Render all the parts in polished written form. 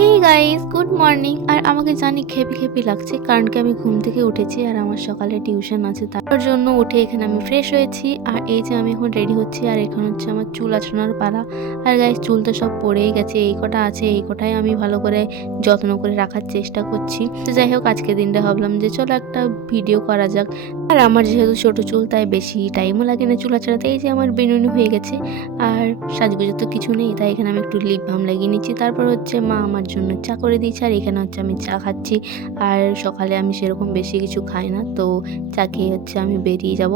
হেই guys, good morning. আর আমাকে জানি খেপি খেপি লাগছে, কারণ কি আমি ঘুম থেকে উঠেছি আর আমার সকালে টিউশন আছে, তার জন্য উঠে এখানে আমি ফ্রেশ হয়েছি। আর এই যে আমি এখন রেডি হচ্ছি, আর এখন হচ্ছে আমার চুল আঁচড়ানোর পালা। আর গাইস, চুল তো সব পড়েই গেছে, এই কটা আছে, এই কটাই আমি ভালো করে যত্ন করে রাখার চেষ্টা করছি। তো যাই হোক, আজকে দিনটা ভাবলাম যে চলো একটা ভিডিও করা যাক। আর আমার যেহেতু ছোট চুল, তাই বেশি টাইমও লাগে না চুল আঁচড়াতে। এই যে আমার বেনুনি হয়ে গেছে, আর সাজগোজের তো কিছু নেই, তাই এখানে আমি একটু লিপ বাম লাগিয়ে নিচ্ছি। তারপর হচ্ছে মা আমার জন্য চা করে দিয়েছে, আর এখানে হচ্ছে আমি চা খাচ্ছি। আর সকালে আমি সেরকম বেশি কিছু খাই না, তো চা খেয়ে হচ্ছে আমি বেরিয়ে যাব।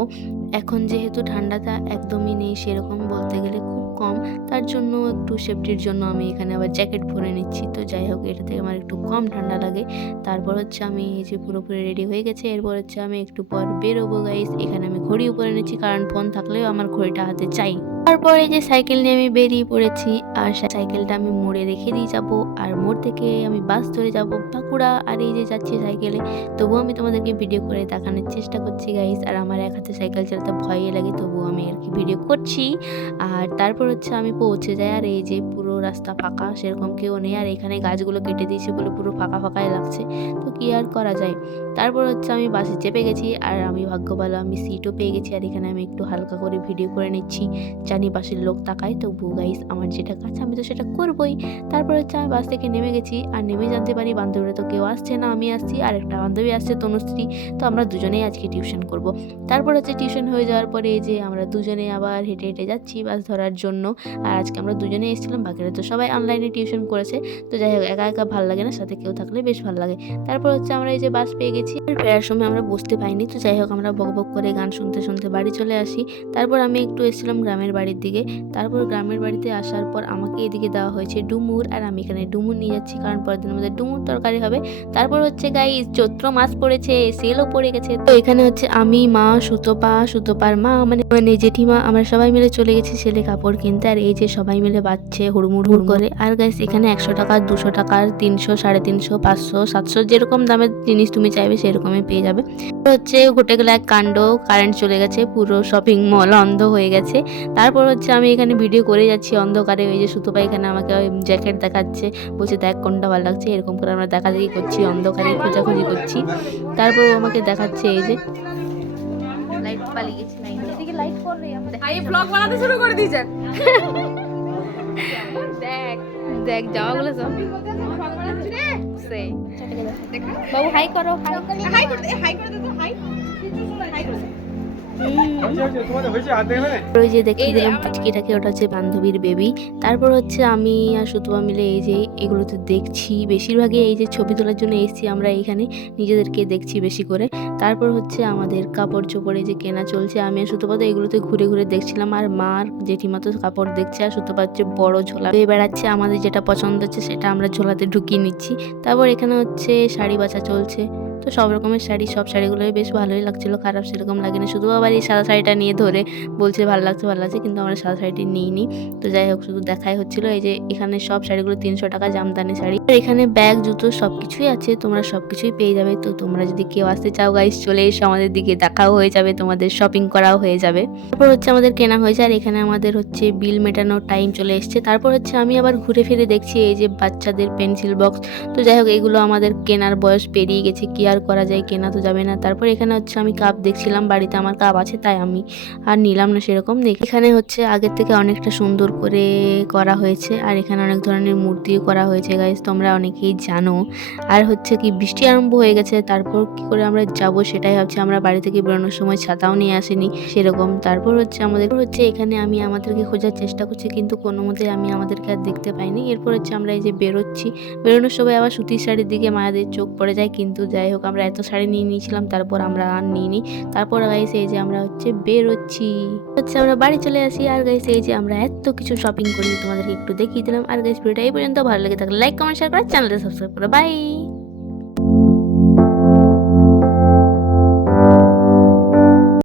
এখন যেহেতু ঠান্ডাটা একদমই নেই সেরকম, বলতে গেলে খুব কম, তার জন্য একটু সেফটির জন্য আমি এখানে আবার জ্যাকেট পরে নিচ্ছি। তো যাই হোক, এটা থেকে আমার একটু কম ঠান্ডা লাগে। তারপর হচ্ছে আমি এই যে পুরোপুরি রেডি হয়ে গেছে, এরপর হচ্ছে আমি একটু পর বেরোবো গাইস। এখানে আমি ঘড়িও পরে নিচ্ছি, কারণ ফোন থাকলেও আমার ঘড়িটা হাতে চাই। তারপরে যে সাইকেল নিয়ে আমি বেরিয়ে পড়েছি, আর সাইকেলটা আমি মোড়ে রেখে দিয়ে যাব, আর মোড় থেকে আমি বাস ধরে যাব বাঁকুড়া। আর এই যে যাচ্ছি সাইকেলে, তবুও আমি তোমাদেরকে ভিডিও করে দেখানোর চেষ্টা করছি গাইস। আর আমার এক হাতে সাইকেল চালাতে ভয়ই লাগে, তবুও আমি আর কি ভিডিও করছি। আর তারপর হচ্ছে আমি পৌঁছে যাই, আর এই যে পুরো রাস্তা ফাঁকা, সেরকম কেউ নেই। আর এখানে গাছগুলো কেটে দিয়েছে বলে পুরো ফাঁকা ফাঁকাই লাগছে, তো কি আর করা যায়। তারপর হচ্ছে আমি বাসে চেপে গেছি, আর আমি ভাগ্য ভালো, আমি সিটও পেয়ে গেছি। আর এখানে আমি একটু হালকা করে ভিডিও করে নিচ্ছি, জানি পাশের লোক তাকায়, তবু গাইস আমার যেটা কাজ আমি তো সেটা করবই। তারপর হচ্ছে আমি বাস থেকে নেমে গেছি, আর নেমে জানতে পারি বান্ধবীরা তো কেউ আসছে না, আমি আসছি আর একটা বান্ধবী আসছে তনুশ্রী। তো আমরা দুজনেই আজকে টিউশন করব। তারপর হচ্ছে টিউশন হয়ে যাওয়ার পরে এই যে আমরা দুজনে আবার হেঁটে হেঁটে যাচ্ছি বাস ধরার জন্য। আর আজকে আমরা দুজনেই এসেছিলাম, বাকিরা তো সবাই অনলাইনে টিউশন করেছে। তো যাই হোক, একা একা ভালো লাগে না, সাথে কেউ থাকলে বেশ ভালো লাগে। তারপর হচ্ছে আমরা এই যে বাস পেয়ে গেছি, আর ফেরার সময় আমরা বসতে পাইনি। তো যাই হোক, আমরা বক বক করে গান শুনতে শুনতে বাড়ি চলে আসি। তারপর আমি একটু এসেছিলাম গ্রামের বাড়ির দিকে। তারপর গ্রামের বাড়িতে আসার পর আমাকে এদিকে দেওয়া হয়েছে ডুমুর, আর আমি এখানে ডুমুর নিয়ে যাচ্ছি, কারণ পরের দিন আমাদের ডুমুর তরকারি হবে। তারপর হচ্ছে গাইস, চৈত্র মাস পড়েছে, সেলও পড়ে গেছে। তো এখানে হচ্ছে আমি, মা, সুতপার মা মানে জেঠিমা, আমরা সবাই মিলে চলে গেছি ছেলে কাপড় কিনতে। আর এই যে সবাই মিলে বাচ্চে হুড়মুড় করে। আর গাইস, এখানে 100 টাকা, 200 টাকা, 300, 350, 500, 700 যেরকম দামের জিনিস তুমি চাইবে সেরকমই পেয়ে যাবে। হচ্ছে ঘটে গেল এক কাণ্ড, কারেন্ট চলে গেছে, পুরো শপিং মল অন্ধ হয়ে গেছে। তারপর হচ্ছে আমি এখানে ভিডিও করে যাচ্ছি অন্ধকারে। ওই যে সুতপা এখানে আমাকে জ্যাকেট দেখাচ্ছে, বলছে দেখ কোনটা ভালো লাগছে, এরকম করে আমরা দেখাদেখি করছি, অন্ধকারে খোঁজাখুঁজি করছি। তারপর ও আমাকে দেখাচ্ছে, এই যে লাইট পালিয়ে গেছে, এদিকে লাইট পড়বে, এই ব্লগ বানাতে শুরু করে দিয়েছে। দেখ দেখ জামাগুলো সব বাবু হাই করো, হাই করতে, হাই করে দে, হাই হাই করে দে। ওই যে দেখে দিলাম পুচকিটাকে, ওটা হচ্ছে বান্ধবীর বেবি। তারপর হচ্ছে আমি আর সুতপা মিলে এই যে এগুলোতে দেখছি, বেশিরভাগই এই যে ছবি তোলার জন্য এসেছি আমরা এইখানে, নিজেদেরকে দেখছি বেশি করে। তারপর হচ্ছে আমাদের কাপড় চোপড়ে যে কেনা চলছে, আমি আর সুতপা তো এগুলোতে ঘুরে ঘুরে দেখছিলাম। আর মার জেঠিমা তো কাপড় দেখছে, আর সুতপা হচ্ছে বড় ঝোলা পেয়ে বেড়াচ্ছে, আমাদের যেটা পছন্দ হচ্ছে সেটা আমরা ঝোলাতে ঢুকিয়ে নিচ্ছি। তারপর এখানে হচ্ছে শাড়ি বাছা চলছে, তো সব রকমের শাড়ি, সব শাড়িগুলোই বেশ ভালোই লাগছিলো, খারাপ সেরকম লাগেনি। শুধু আবার এই সাদা শাড়িটা নিয়ে ধরে বলছে ভালো লাগছে, কিন্তু আমরা সাদা শাড়িটি নিইনি। তো যাই হোক, শুধু দেখাই হচ্ছিলো। এই যে এখানে সব শাড়িগুলো 300 টাকা জামদানি শাড়ি, আর এখানে ব্যাগ, জুতো সব কিছুই আছে, তোমরা সব কিছুই পেয়ে যাবে। তো তোমরা যদি কেউ আসতে চাও গাইস, চলে এসো আমাদের দিকে, দেখাও হয়ে যাবে, তোমাদের শপিং করাও হয়ে যাবে। তারপর হচ্ছে আমাদের কেনা হয়েছে, আর এখানে আমাদের হচ্ছে বিল মেটানোর টাইম চলে এসছে। তারপর হচ্ছে আমি আবার ঘুরে ফিরে দেখছি এই যে বাচ্চাদের পেন্সিল বক্স। তো যাই হোক, এগুলো আমাদের কেনার বয়স পেরিয়ে গেছে, কি আর করা যায়, কেনা তো যাবে না। তারপর এখানে হচ্ছে আমি কাপ দেখছিলাম, বাড়িতে আমার কাপ আছে, তাই আমি আর নিলাম না সেরকম। এখানে হচ্ছে আগের থেকে অনেকটা সুন্দর করে করা হয়েছে, আর এখানে অনেক ধরনের মূর্তিও করা হয়েছে গাইস, তোমরা অনেকেই জানো। আর হচ্ছে কি, বৃষ্টি আরম্ভ হয়ে গেছে, তারপর কি করে আমরা যাব সেটাই ভাবছি। আমরা বাড়ি থেকে বেরোনোর সময় ছাতাও নিয়ে আসিনি সেরকম। তারপর হচ্ছে এখানে আমি আমাদেরকে খোঁজার চেষ্টা করছি, কিন্তু কোনো মতে আমি আমাদেরকে আর দেখতে পাইনি। এরপর হচ্ছে আমরা এই যে বেরোচ্ছি, বেরোনোর সময় আবার সুতির শাড়ির দিকে মায়াদের চোখ পড়ে যায়, কিন্তু যাই হোক, আমরা এত শাড়ি নিয়ে নিয়েছিলাম, তারপর আমরা আর নিইনি। তারপর গাইস, এই যে আমরা হচ্ছে বেরোচ্ছি, আমরা বাড়ি চলে আসি। আর গাইস, এই যে আমরা এত কিছু শপিং করি, তোমাদেরকে একটু দেখিয়ে দিলাম। আর গাইস, ভিডিওটা এই পর্যন্ত ভালো লেগে থাকলে লাইক, কমেন্ট, শেয়ার করে চ্যানেলটা সাবস্ক্রাইব করো। বাই।